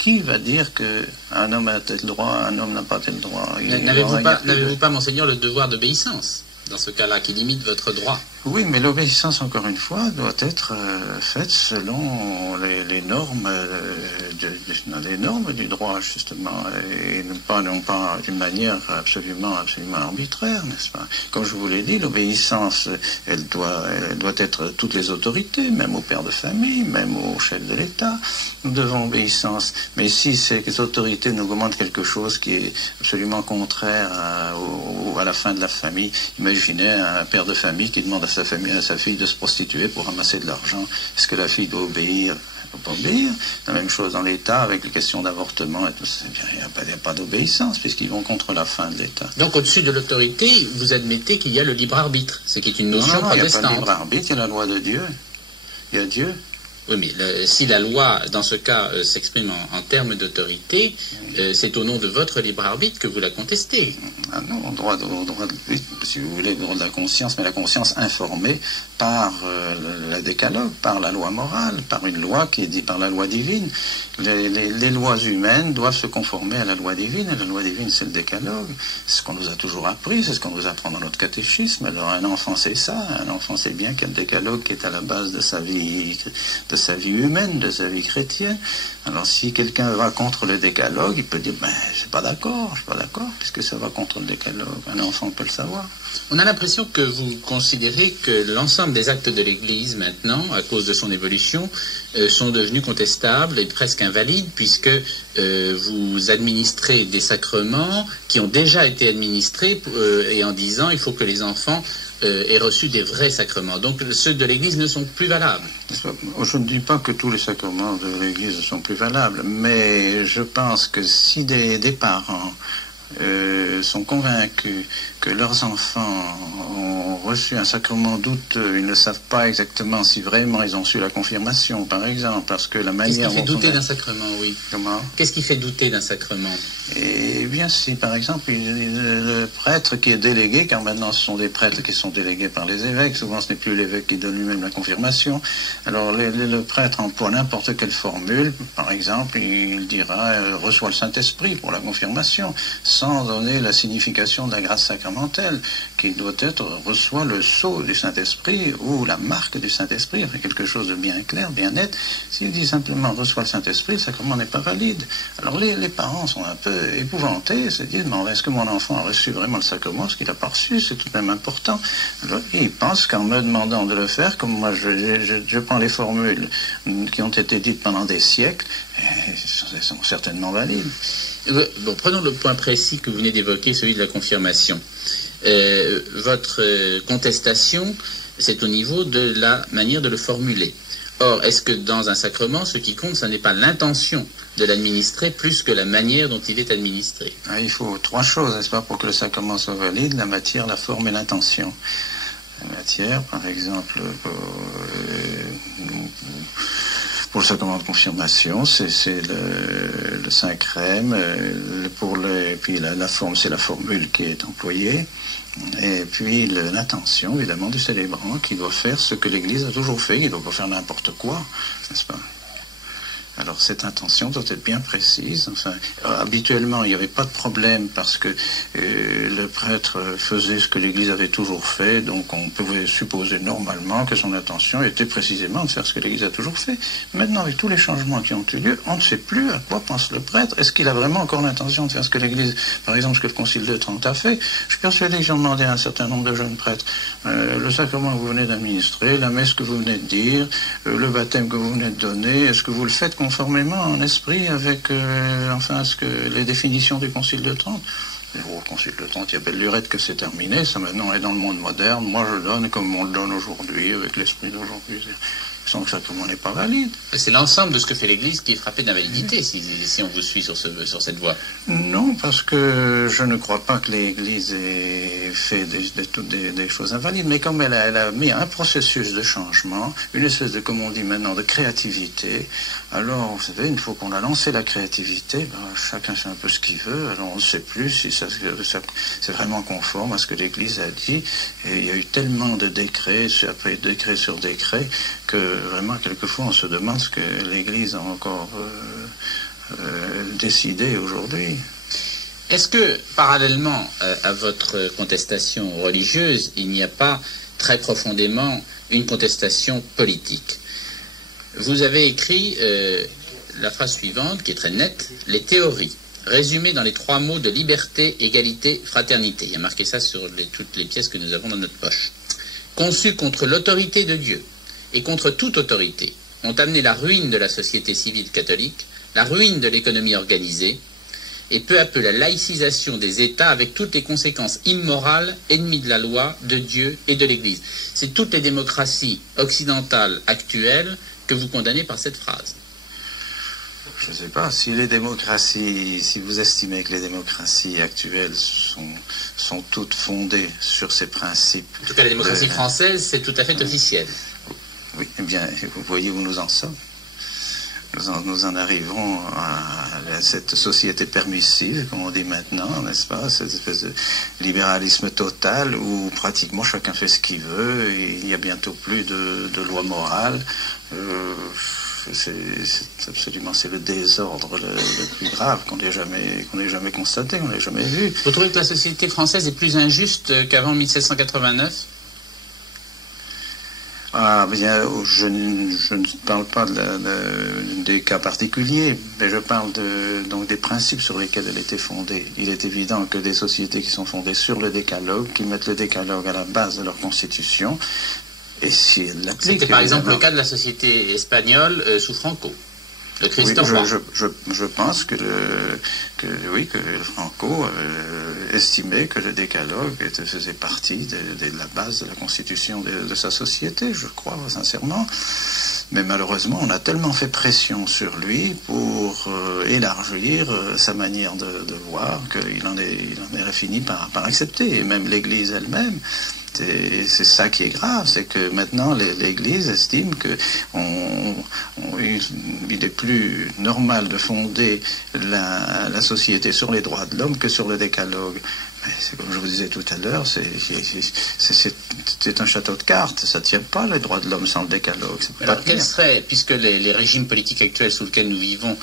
qui va dire qu'un homme a tel droit, un homme n'a pas tel droit? N'avez-vous pas, Monseigneur, le devoir d'obéissance dans ce cas-là, qui limite votre droit? Oui, mais l'obéissance, encore une fois, doit être faite selon les normes, les normes du droit, justement, et non pas d'une manière absolument arbitraire, n'est-ce pas? Comme je vous l'ai dit, l'obéissance, elle doit être à toutes les autorités, même au père de famille, même au chef de l'État. Nous devons obéissance. Mais si ces autorités nous commandent quelque chose qui est absolument contraire à la fin de la famille, imaginez un père de famille qui demande à sa fille de se prostituer pour ramasser de l'argent. Est-ce que la fille doit obéir? Elle ne doit pas obéir. La même chose dans l'État avec les questions d'avortement et tout ça. Il n'y a pas d'obéissance puisqu'ils vont contre la fin de l'État. Donc au-dessus de l'autorité, vous admettez qu'il y a le libre arbitre, ce qui est une notion protestante. Il n'y a pas de libre arbitre, il y a la loi de Dieu. Il y a Dieu. Oui, mais si la loi, dans ce cas, s'exprime en termes d'autorité, c'est au nom de votre libre arbitre que vous la contestez. Ah non, au droit si vous voulez, le droit de la conscience, mais la conscience informée par la décalogue, par la loi morale, par une loi qui est dite par la loi divine. Les lois humaines doivent se conformer à la loi divine, et la loi divine, c'est le décalogue. C'est ce qu'on nous a toujours appris, c'est ce qu'on nous apprend dans notre catéchisme. Alors un enfant, c'est ça. Un enfant, sait bien qu'il y a le décalogue qui est à la base de sa vie humaine, de sa vie chrétienne. Alors si quelqu'un va contre le décalogue, il peut dire, je suis pas d'accord, puisque ça va contre le décalogue. Un enfant peut le savoir. On a l'impression que vous considérez que l'ensemble des actes de l'Église maintenant, à cause de son évolution, sont devenus contestables et presque invalides, puisque vous administrez des sacrements qui ont déjà été administrés, et en disant il faut que les enfants aient reçu des vrais sacrements. Donc ceux de l'Église ne sont plus valables. Je ne dis pas que tous les sacrements de l'Église sont plus valables, mais je pense que si des parents sont convaincus que leurs enfants ont reçu un sacrement douteux, ils ne savent pas exactement si vraiment ils ont su la confirmation, par exemple, parce que la manière... Qu'est-ce qui fait douter d'un sacrement, oui? Comment? Qu'est-ce qui fait douter d'un sacrement? Eh bien, si par exemple le prêtre qui est délégué, car maintenant ce sont des prêtres qui sont délégués par les évêques, souvent ce n'est plus l'évêque qui donne lui-même la confirmation, alors le prêtre emploie n'importe quelle formule, par exemple, il dira reçoit le Saint-Esprit pour la confirmation, sans donner la signification de la grâce sacramentelle, qui doit être reçoit le sceau du Saint-Esprit ou la marque du Saint-Esprit, enfin quelque chose de bien clair, bien net. S'il dit simplement reçoit le Saint-Esprit, le sacrement n'est pas valide. Alors les parents sont un peu épouvantés, se disent mais est-ce que mon enfant a reçu vraiment le sacrement? Ce qu'il n'a pas reçu, c'est tout de même important. Alors, ils pensent qu'en me demandant de le faire, comme moi je prends les formules qui ont été dites pendant des siècles, elles sont certainement valides. Bon, prenons le point précis que vous venez d'évoquer, celui de la confirmation. Votre contestation, c'est au niveau de la manière de le formuler. Or, est-ce que dans un sacrement, ce qui compte, ce n'est pas l'intention de l'administrer plus que la manière dont il est administré? Il faut trois choses, n'est-ce pas, pour que le sacrement soit valide: la matière, la forme et l'intention. La matière, par exemple, pour le sacrement de confirmation, c'est le Saint-Crème, puis la forme, c'est la formule qui est employée, et puis l'intention, évidemment, du célébrant, qui doit faire ce que l'Église a toujours fait, il ne doit pas faire n'importe quoi, n'est-ce pas? Alors cette intention doit être bien précise. Enfin, habituellement, il n'y avait pas de problème parce que le prêtre faisait ce que l'Église avait toujours fait, donc on pouvait supposer normalement que son intention était précisément de faire ce que l'Église a toujours fait. Maintenant, avec tous les changements qui ont eu lieu, on ne sait plus à quoi pense le prêtre. Est-ce qu'il a vraiment encore l'intention de faire ce que l'Église, par exemple, ce que le Concile de Trente a fait? Je suis persuadé que j'ai demandé à un certain nombre de jeunes prêtres le sacrement que vous venez d'administrer, la messe que vous venez de dire, le baptême que vous venez de donner, est-ce que vous le faites conformément en esprit avec les définitions du Concile de Trente? Au Concile de Trente, il y a belle lurette que c'est terminé, ça maintenant est dans le monde moderne, moi je le donne comme on le donne aujourd'hui, avec l'esprit d'aujourd'hui. Sans que ça, tout le monde n'est pas valide. C'est l'ensemble de ce que fait l'Église qui est frappé d'invalidité, si on vous suit sur cette voie. Non, parce que je ne crois pas que l'Église ait fait des choses invalides, mais comme elle a mis un processus de changement, une espèce de, comme on dit maintenant, de créativité, alors, vous savez, une fois qu'on a lancé la créativité, chacun fait un peu ce qu'il veut, alors on ne sait plus si c'est vraiment conforme à ce que l'Église a dit, et il y a eu tellement de décrets, après décret sur décret, que vraiment, quelquefois, on se demande ce que l'Église a encore décidé aujourd'hui. Est-ce que, parallèlement à votre contestation religieuse, il n'y a pas très profondément une contestation politique? Vous avez écrit la phrase suivante, qui est très nette: les théories, résumées dans les 3 mots de liberté, égalité, fraternité. Il y a marqué ça sur toutes les pièces que nous avons dans notre poche. Conçues contre l'autorité de Dieu et contre toute autorité, ont amené la ruine de la société civile catholique, la ruine de l'économie organisée, et peu à peu la laïcisation des États avec toutes les conséquences immorales, ennemies de la loi, de Dieu et de l'Église. C'est toutes les démocraties occidentales actuelles que vous condamnez par cette phrase. Je ne sais pas, si les démocraties, si vous estimez que les démocraties actuelles sont toutes fondées sur ces principes... En tout cas, la démocratie française, c'est tout à fait officiel. Oui, eh bien, vous voyez où nous en sommes. Nous en arrivons à cette société permissive, comme on dit maintenant, n'est-ce pas, cette espèce de libéralisme total où pratiquement chacun fait ce qu'il veut et il n'y a bientôt plus de loi morale. C'est absolument, c'est le désordre le plus grave qu'on ait jamais constaté, qu'on n'ait jamais vu. Vous trouvez que la société française est plus injuste qu'avant 1789 ? Ah, bien, je ne parle pas des cas particuliers, mais je parle donc des principes sur lesquels elle était fondée. Il est évident que des sociétés qui sont fondées sur le décalogue, qui mettent le décalogue à la base de leur constitution, et si elles l'appliquent... C'était par exemple le cas de la société espagnole sous Franco. Le Christ roi. Je pense que Franco estimait que le décalogue faisait partie de la base de la constitution de sa société, je crois sincèrement. Mais malheureusement, on a tellement fait pression sur lui pour élargir sa manière de voir qu'il en est fini par accepter, et même l'Église elle-même. C'est ça qui est grave, c'est que maintenant l'Église estime que il est plus normal de fonder la société sur les droits de l'homme que sur le décalogue. Mais c'est comme je vous disais tout à l'heure, c'est un château de cartes, ça ne tient pas les droits de l'homme sans le décalogue. Alors quel serait, puisque les régimes politiques actuels sous lesquels nous vivons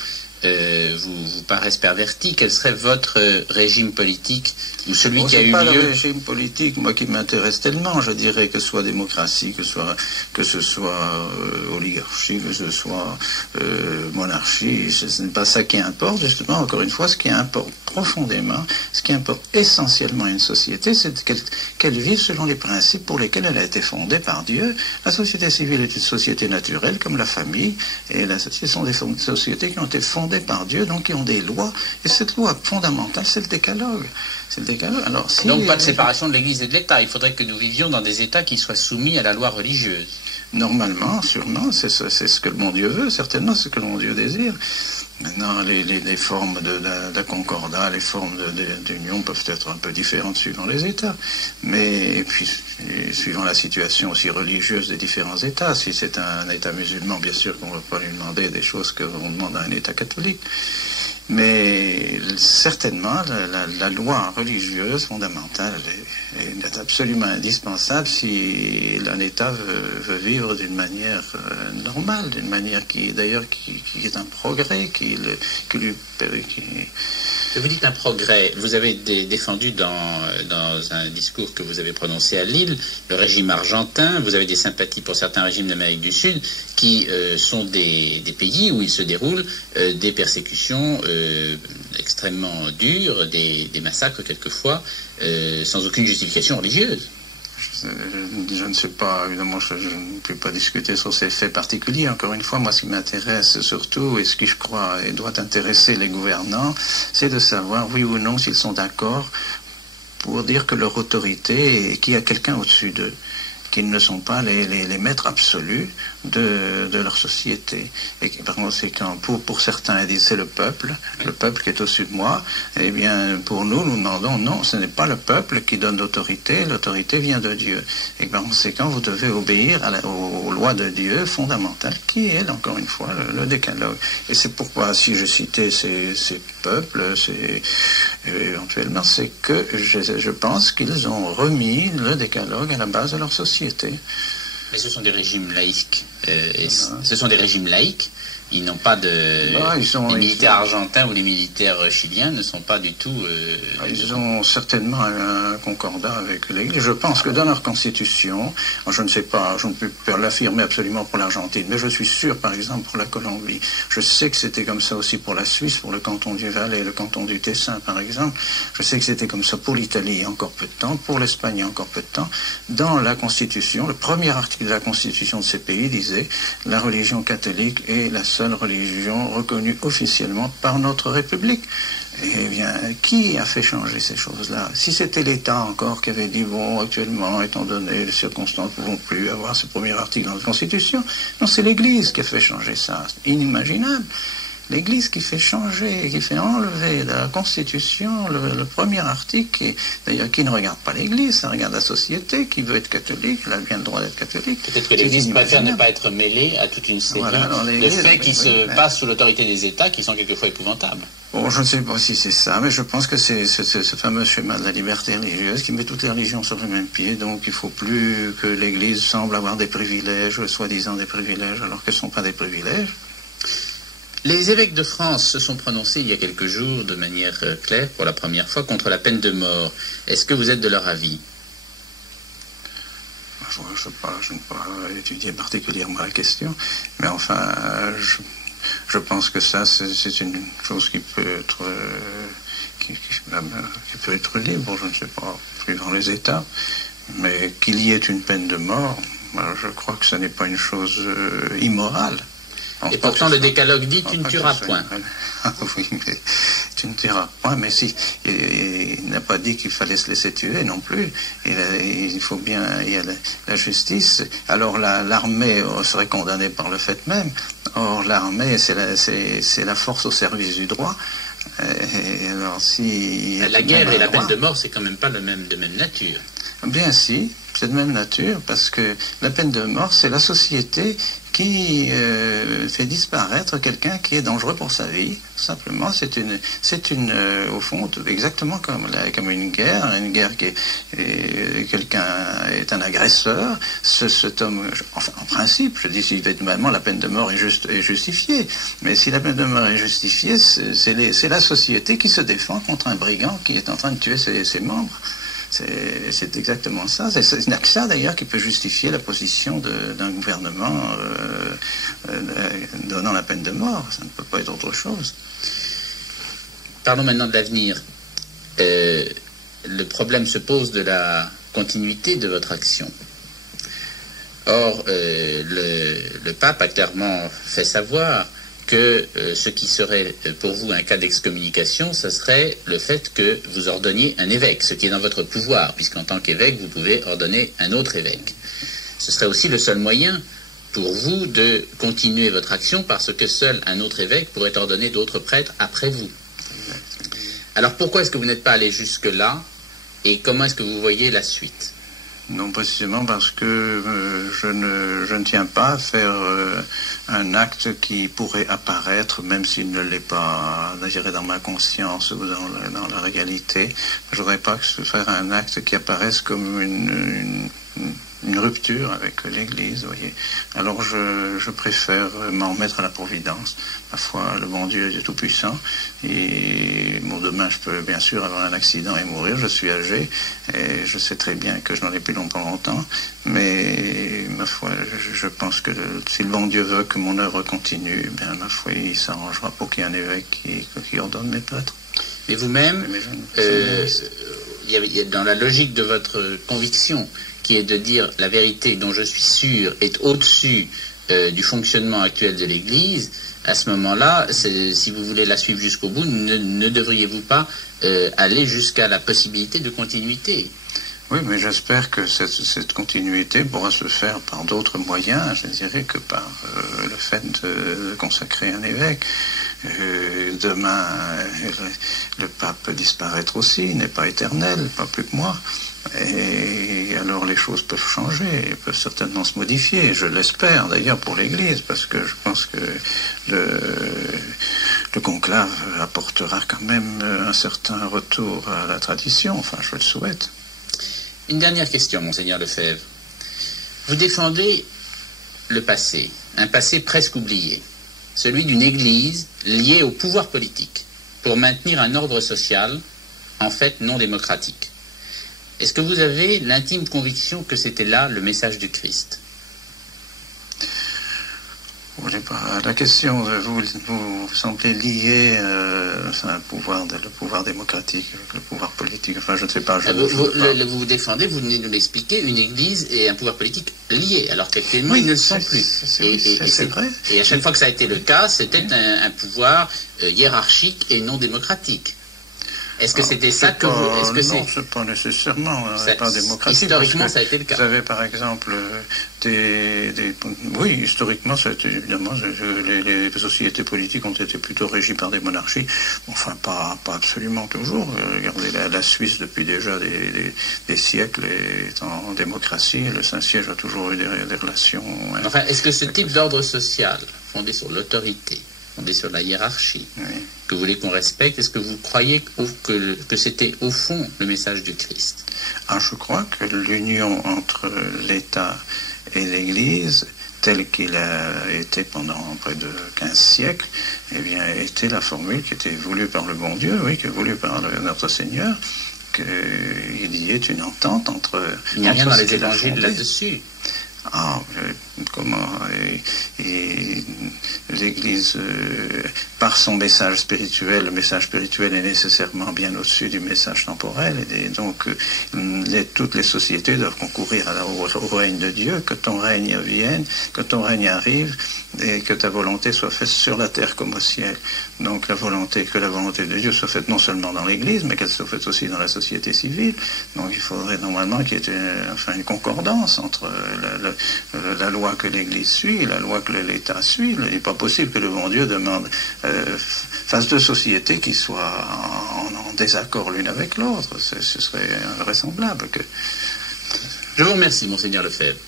vous paraissent pervertis, quel serait votre régime politique ou celui qui a eu lieu? C'est pas le régime politique, moi, qui m'intéresse tellement. Je dirais que ce soit démocratie, que ce soit oligarchie, que ce soit monarchie, ce n'est pas ça qui importe. Justement, encore une fois, ce qui importe profondément, ce qui importe essentiellement à une société, c'est qu'elle vive selon les principes pour lesquels elle a été fondée par Dieu. La société civile est une société naturelle, comme la famille, et ce sont des sociétés qui ont été fondées par Dieu, donc qui ont des lois, et cette loi fondamentale, c'est le décalogue. C'est le décalogue. Alors, donc pas de séparation de l'Église et de l'État. Il faudrait que nous vivions dans des États qui soient soumis à la loi religieuse. Normalement, sûrement, c'est ce que le bon Dieu veut, certainement, c'est ce que le bon Dieu désire. Maintenant, les formes de concordat, les formes d'union peuvent être un peu différentes suivant les États. Mais puis, suivant la situation aussi religieuse des différents États. Si c'est un État musulman, bien sûr qu'on ne va pas lui demander des choses qu'on demande à un État catholique. Mais certainement, la loi religieuse fondamentale est absolument indispensable si un État veut vivre d'une manière normale, d'une manière qui est un progrès, Vous dites un progrès. Vous avez défendu dans un discours que vous avez prononcé à Lille le régime argentin. Vous avez des sympathies pour certains régimes d'Amérique du Sud qui sont des pays où il se déroule des persécutions extrêmement dures, des massacres quelquefois, sans aucune justification religieuse. Je ne sais pas, évidemment, je ne peux pas discuter sur ces faits particuliers. Encore une fois, moi, ce qui m'intéresse surtout, et ce qui, je crois, et doit intéresser les gouvernants, c'est de savoir, oui ou non, s'ils sont d'accord pour dire que leur autorité, qu'il y a quelqu'un au-dessus d'eux, qu'ils ne sont pas les maîtres absolus de leur société. Et par conséquent, pour certains, ils disent c'est le peuple qui est au-dessus de moi. Eh bien, pour nous demandons non, ce n'est pas le peuple qui donne l'autorité vient de Dieu. Et par conséquent, vous devez obéir aux lois de Dieu fondamentales, qui est, encore une fois, le décalogue. Et c'est pourquoi, si je citais ces peuples, éventuellement, c'est que je pense qu'ils ont remis le décalogue à la base de leur société. Mais ce sont des régimes laïques. Ce sont des régimes laïques Ils n'ont pas de... les militaires argentins ou les militaires chiliens ne sont pas du tout... Ils ont certainement un concordat avec l'Église. Je pense que dans leur constitution, je ne sais pas, je ne peux pas l'affirmer absolument pour l'Argentine, mais je suis sûr, par exemple, pour la Colombie. Je sais que c'était comme ça aussi pour la Suisse, pour le canton du Valais, le canton du Tessin, par exemple. Je sais que c'était comme ça pour l'Italie il y a encore peu de temps, pour l'Espagne il y a encore peu de temps. Dans la constitution, le premier article de la constitution de ces pays disait « La religion catholique est la seule religion reconnue officiellement par notre République ». Eh bien, qui a fait changer ces choses-là? Si c'était l'État encore qui avait dit, bon, actuellement, étant donné les circonstances, nous ne pouvons plus avoir ce premier article dans la Constitution. Non, c'est l'Église qui a fait changer ça. C'est inimaginable. L'Église qui fait changer, qui fait enlever de la Constitution le premier article, d'ailleurs qui ne regarde pas l'Église, ça regarde la société, qui veut être catholique, elle a bien le droit d'être catholique. Peut-être que l'Église préfère ne pas être mêlée à toute une série de faits qui se passent sous l'autorité des États, qui sont quelquefois épouvantables. Bon, je ne sais pas si c'est ça, mais je pense que c'est ce fameux schéma de la liberté religieuse qui met toutes les religions sur le même pied, donc il ne faut plus que l'Église semble avoir des privilèges, soi-disant des privilèges, alors que ce ne sont pas des privilèges. Les évêques de France se sont prononcés il y a quelques jours de manière claire pour la première fois contre la peine de mort. Est-ce que vous êtes de leur avis? Je n'ai pas étudié particulièrement la question, mais enfin, je pense que ça, c'est une chose qui peut être, qui peut être libre, je ne sais pas, suivant les États, mais qu'il y ait une peine de mort, je crois que ce n'est pas une chose immorale. Et pourtant, le décalogue dit tu ne tueras point. Oui, mais tu ne tueras point, mais si. Il n'a pas dit qu'il fallait se laisser tuer non plus. Il faut bien. Il y a la justice. Alors l'armée serait condamnée par le fait même. Or, l'armée, c'est la force au service du droit. Et alors, si. La guerre et la peine de mort, c'est quand même pas de même nature. Bien si, c'est de même nature, parce que la peine de mort, c'est la société qui fait disparaître quelqu'un qui est dangereux pour sa vie. Simplement, c'est une au fond, exactement comme une guerre qui quelqu'un est un agresseur. Cet homme, enfin, en principe, je dis, évidemment, la peine de mort est justifiée. Mais si la peine de mort est justifiée, c'est la société qui se défend contre un brigand qui est en train de tuer ses membres. C'est exactement ça. Il n'y a que ça, d'ailleurs, qui peut justifier la position d'un gouvernement donnant la peine de mort. Ça ne peut pas être autre chose. Parlons maintenant de l'avenir. Le problème se pose de la continuité de votre action. Or, le pape a clairement fait savoir que ce qui serait pour vous un cas d'excommunication, ce serait le fait que vous ordonniez un évêque, ce qui est dans votre pouvoir, puisqu'en tant qu'évêque, vous pouvez ordonner un autre évêque. Ce serait aussi le seul moyen pour vous de continuer votre action, parce que seul un autre évêque pourrait ordonner d'autres prêtres après vous. Alors pourquoi est-ce que vous n'êtes pas allé jusque-là, et comment est-ce que vous voyez la suite? Non, précisément parce que je ne tiens pas à faire un acte qui pourrait apparaître, même s'il ne l'est pas, je dirais, dans ma conscience ou dans la réalité. Je ne voudrais pas faire un acte qui apparaisse comme une rupture avec l'Église, voyez. Alors je préfère m'en remettre à la Providence. Ma foi, le bon Dieu est tout-puissant. Et bon, demain, je peux bien sûr avoir un accident et mourir. Je suis âgé et je sais très bien que je n'en ai plus longtemps. Mais ma foi, je pense que si le bon Dieu veut que mon œuvre continue, bien, ma foi, il s'arrangera pour qu'il y ait un évêque qui ordonne mes prêtres. Mais vous-même, il y a dans la logique de votre conviction, qui est de dire la vérité dont je suis sûr est au-dessus du fonctionnement actuel de l'Église, à ce moment-là, si vous voulez la suivre jusqu'au bout, ne devriez-vous pas aller jusqu'à la possibilité de continuité? Oui, mais j'espère que cette continuité pourra se faire par d'autres moyens, je dirais, que par le fait de consacrer un évêque. Demain, le pape peut disparaître aussi, il n'est pas éternel, pas plus que moi. Et alors les choses peuvent changer, peuvent certainement se modifier, je l'espère d'ailleurs pour l'Église, parce que je pense que le conclave apportera quand même un certain retour à la tradition, enfin je le souhaite. Une dernière question, Monseigneur Lefebvre. Vous défendez le passé, un passé presque oublié. celui d'une Église liée au pouvoir politique, pour maintenir un ordre social, en fait non démocratique. Est-ce que vous avez l'intime conviction que c'était là le message du Christ? La question, vous semblez lier le pouvoir démocratique avec le pouvoir politique. Enfin, je ne sais pas. Vous défendez, vous venez de l'expliquer, une Église et un pouvoir politique liés, alors qu'actuellement ils ne le sont plus. C'est vrai. Et à chaque fois que ça a été le cas, c'était un pouvoir hiérarchique et non démocratique. Est-ce que c'était ça que vous... Non, c'est pas nécessairement pas démocratique. Historiquement, ça a été le cas. Vous avez par exemple oui, historiquement, ça a été, évidemment, les sociétés politiques ont été plutôt régies par des monarchies. Enfin, pas absolument toujours. Regardez la Suisse depuis déjà des siècles est en démocratie. Le Saint-Siège a toujours eu des relations... Enfin, est-ce que ce type d'ordre social, fondé sur l'autorité, fondé sur la hiérarchie, oui, que vous voulez qu'on respecte, est-ce que vous croyez que c'était au fond le message du Christ? Je crois que l'union entre l'État et l'Église, telle qu'il a été pendant près de 15 siècles, eh bien, était la formule qui était voulue par le bon Dieu, oui, qui est voulue par notre Seigneur, qu'il y ait une entente entre... Il n'y a rien dans les évangiles là-dessus. Comment et l'Église, par son message spirituel, le message spirituel est nécessairement bien au-dessus du message temporel, et donc toutes les sociétés doivent concourir au règne de Dieu, que ton règne vienne, que ton règne arrive, et que ta volonté soit faite sur la terre comme au ciel. Donc que la volonté de Dieu soit faite non seulement dans l'Église, mais qu'elle soit faite aussi dans la société civile. Donc il faudrait normalement qu'il y ait une concordance entre la loi que l'Église suit et la loi que l'État suit. Il n'est pas possible que le bon Dieu fasse deux sociétés qui soient en désaccord l'une avec l'autre. Ce serait invraisemblable. Je vous remercie, Monseigneur Lefebvre.